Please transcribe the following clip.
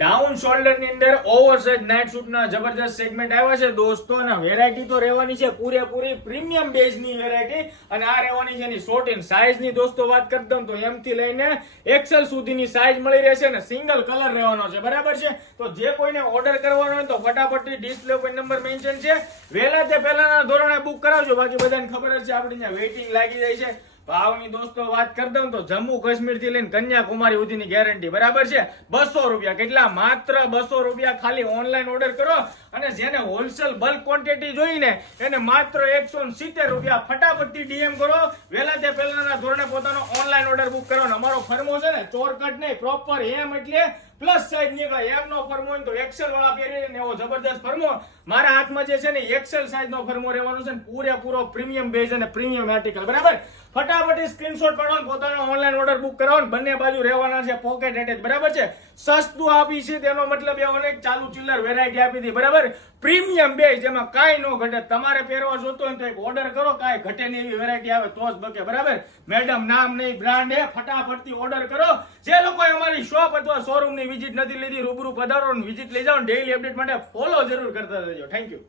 Down shoulder ની અંદર oversize night suit ના જબરદસ્ત સેગમેન્ટ આવ્યા છે દોસ્તો, અને વેરાયટી તો રહેવાની છે પૂરેપૂરી પ્રીમિયમ બેઝ ની વેરાયટી, અને આ રહેવાની છે એની 14 સાઇઝ ની દોસ્તો વાત કરી દઉં તો એમ થી લઈને એક્સેલ સુધીની સાઇઝ મળી રહેશે, અને સિંગલ કલર રહેવાનો છે, બરાબર છે. તો જે કોઈને ઓર્ડર કરવાનો હોય તો ફટાફટથી ડિસ્પ્લે ઉપર નંબર મેન્શન છે, વહેલા તે પહેલાના ધોરણે બુક કરાવજો, બાકી બધાને ખબર જ છે આપણે ત્યાં વેઇટિંગ લાગી જાય છે. ભાવની દોસ્તો વાત કરી દઉં તો જમ્મુ કાશ્મીર થી લઈને કન્યાકુમારી સુધીની ગેરંટી, બરાબર છે. 200 રૂપિયા, કેટલા? માત્ર 200 રૂપિયા. ખાલી ઓનલાઈન ઓર્ડર કરો, અને જેને હોલસેલ બલ્ક ક્વોન્ટિટી જોઈને એને માત્ર 170 રૂપિયા. ફટાફટથી ડીએમ કરો, વહેલા તે પહેલાના ધોરણે પોતાનો ઓનલાઈન ઓર્ડર બુક કરો. અમારો ફર્મો છે ને ચોરકટ નહીં, પ્રોપર એમ એટલે પ્લસ સાઈઝ નીકળે. એમ નો ફર્મો હોય તો એક્સેલ વાળા પહેરીને એવો જબરદસ્ત ફર્મો મારા હાથમાં જે છે ને એક્સેલ સાઈઝ નો ફર્મો રહેવાનો છે, પૂરેપૂરો પ્રીમિયમ બેઝ અને પ્રીમિયમ આર્ટિકલ, બરાબર. ફટાફટ સ્ક્રીનશોટ પાડો, પોતાનો ઓનલાઈન ઓર્ડર બુક કરાવો, બંને બાજુ રહેવાના છે પોકેટ એટેચ, બરાબર છે. સસ્તું આપી છે તેનો મતલબ એવો નહીં ચાલુ ચિલ્લર વેરાયટી આપી હતી, બરાબર. પ્રીમિયમ બેઝ, જેમાં કાંઈ ન ઘટે. તમારે પહેરવા જોતો હોય તો એક ઓર્ડર કરો, કાંઈ ઘટે નહીં એવી વેરાયટી આવે તો જ બકે, બરાબર. મેડમ નામ નહીં, બ્રાન્ડ હે, ફટાફટથી ઓર્ડર કરો. જે લોકોએ અમારી શોપ અથવા શોરૂમ ની વિઝિટ નથી લીધી, રૂબરૂ પધારો, વિઝિટ લઈ જાઓ. ડેઈલી અપડેટ માટે ફોલો જરૂર કરતા રહેજો. Thank you.